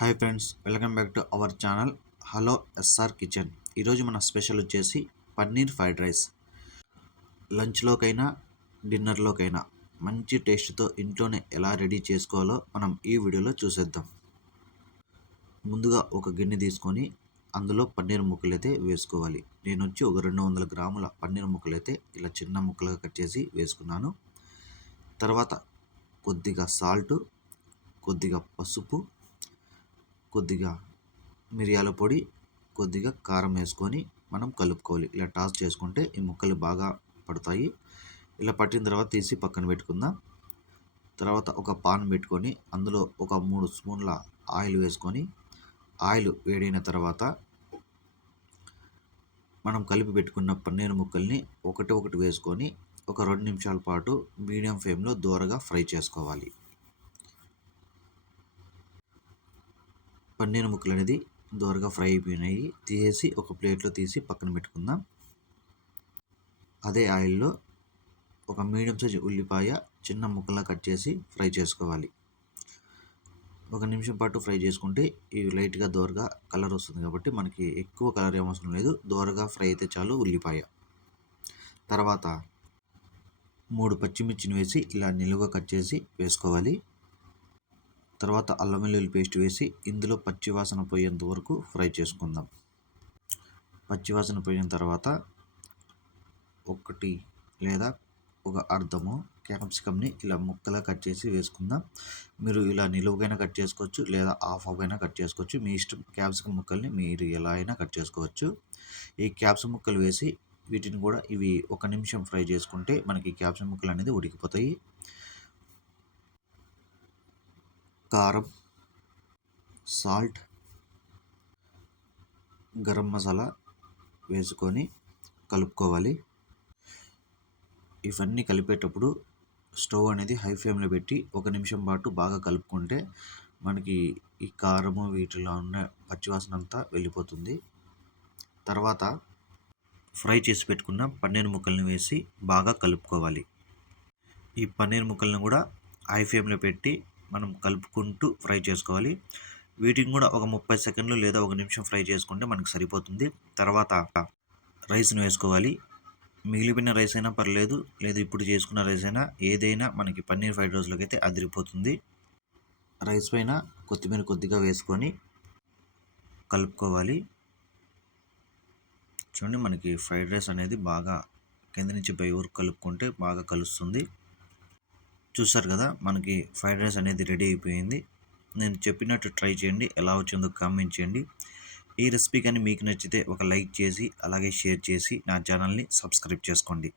Hi friends, welcome back to our channel hello S R kitchen. ఈరోజు మన special వచ్చేసి paneer fried rice. లంచ్లోకైనా డిన్నర్లోకైనా మంచి టేస్ట్తో ఇంట్లోనే ఎలా రెడీ చేసుకోవాలో మనం ఈ వీడియోలో చూసేద్దాం. ముందుగా ఒక గిన్నె తీసుకొని అందులో పన్నీర్ ముక్కలు అయితే వేసుకోవాలి. నేను వచ్చి ఒక 200 గ్రాముల పన్నీర్ ముక్కలు అయితే ఇలా చిన్న ముక్కలుగా కట్ చేసి వేసుకున్నాను. తర్వాత కొద్దిగా సాల్టు, కొద్దిగా పసుపు, కొద్దిగా మిరియాల పొడి, కొద్దిగా కారం వేసుకొని మనం కలుపుకోవాలి. ఇలా టాస్ చేసుకుంటే ఈ ముక్కలు బాగా పడతాయి. ఇలా పట్టిన తర్వాత తీసి పక్కన పెట్టుకుందాం. తర్వాత ఒక పాన్ పెట్టుకొని అందులో ఒక 3 స్పూన్ల ఆయిల్ వేసుకొని ఆయిల్ వేడైన తర్వాత మనం కలిపి పెట్టుకున్న పన్నీర్ ముక్కల్ని ఒకటి వేసుకొని ఒక 2 నిమిషాల పాటు మీడియం ఫ్లేమ్లో దోరగా ఫ్రై చేసుకోవాలి. పన్నీర్ ముక్కలు అనేది దోరగా ఫ్రై అయిపోయినాయి. తీసేసి ఒక ప్లేట్లో తీసి పక్కన పెట్టుకుందాం. అదే ఆయిల్లో ఒక మీడియం సైజ్ ఉల్లిపాయ చిన్న ముక్కలా కట్ చేసి ఫ్రై చేసుకోవాలి. 1 నిమిషం పాటు ఫ్రై చేసుకుంటే ఇవి లైట్గా దోరగా కలర్ వస్తుంది కాబట్టి మనకి ఎక్కువ కలర్ ఏమవసరం లేదు. దోరగా ఫ్రై అయితే చాలు ఉల్లిపాయ. తర్వాత 3 పచ్చిమిర్చిని వేసి ఇలా నిలువుగా కట్ చేసి వేసుకోవాలి. తర్వాత అల్లం వెల్లుల్లి పేస్ట్ వేసి ఇందులో పచ్చివాసన పోయేంత వరకు ఫ్రై చేసుకుందాం. పచ్చివాసన పోయిన తర్వాత ఒకటి లేదా ఒక అర్ధము క్యాప్సికమ్ని ఇలా ముక్కలా కట్ చేసి వేసుకుందాం. మీరు ఇలా నిలువుగైనా కట్ చేసుకోవచ్చు, లేదా హాఫ్ అయినా కట్ చేసుకోవచ్చు. మీ ఇష్టం. క్యాప్సికమ్ ముక్కల్ని మీరు ఎలా అయినా కట్ చేసుకోవచ్చు. ఈ క్యాప్సికమ్ ముక్కలు వేసి వీటిని కూడా ఇవి 1 నిమిషం ఫ్రై చేసుకుంటే మనకి క్యాప్సికమ్ ముక్కలు అనేది ఉడికిపోతాయి. కారం, సాల్ట్, గరం మసాలా వేసుకొని కలుపుకోవాలి. ఇవన్నీ కలిపేటప్పుడు స్టవ్ అనేది హై ఫ్లేమ్లో పెట్టి 1 నిమిషం పాటు బాగా కలుపుకుంటే మనకి ఈ కారము వీటిలో ఉన్న పచ్చివాసన అంతా వెళ్ళిపోతుంది. తర్వాత ఫ్రై చేసి పెట్టుకున్న పన్నీర్ ముక్కల్ని వేసి బాగా కలుపుకోవాలి. ఈ పన్నీర్ ముక్కల్ని కూడా హై ఫ్లేమ్లో పెట్టి మనం కలుపుకుంటూ ఫ్రై చేసుకోవాలి. వీటిని కూడా ఒక 30 సెకండ్లు లేదా 1 నిమిషం ఫ్రై చేసుకుంటే మనకు సరిపోతుంది. తర్వాత రైస్ని వేసుకోవాలి. మిగిలిపోయిన రైస్ అయినా పర్లేదు, లేదు ఇప్పుడు చేసుకున్న రైస్ అయినా, ఏదైనా మనకి పన్నీర్ ఫ్రైడ్ రైస్లోకి అయితే అదిరిపోతుంది. రైస్ పైన కొత్తిమీర కొద్దిగా వేసుకొని కలుపుకోవాలి. చూడండి, మనకి ఫ్రైడ్ రైస్ అనేది బాగా కింద నుంచి పై వరకు కలుపుకుంటే బాగా కలుస్తుంది. చూసారు కదా, మనకి ఫ్రైడ్ రైస్ అనేది రెడీ అయిపోయింది. నేను చెప్పినట్టు ట్రై చేయండి. ఎలా వచ్చిందో కామెంట్ చేయండి. ఈ రెసిపీ కానీ మీకు నచ్చితే ఒక లైక్ చేసి అలాగే షేర్ చేసి నా ఛానల్ని సబ్స్క్రైబ్ చేసుకోండి.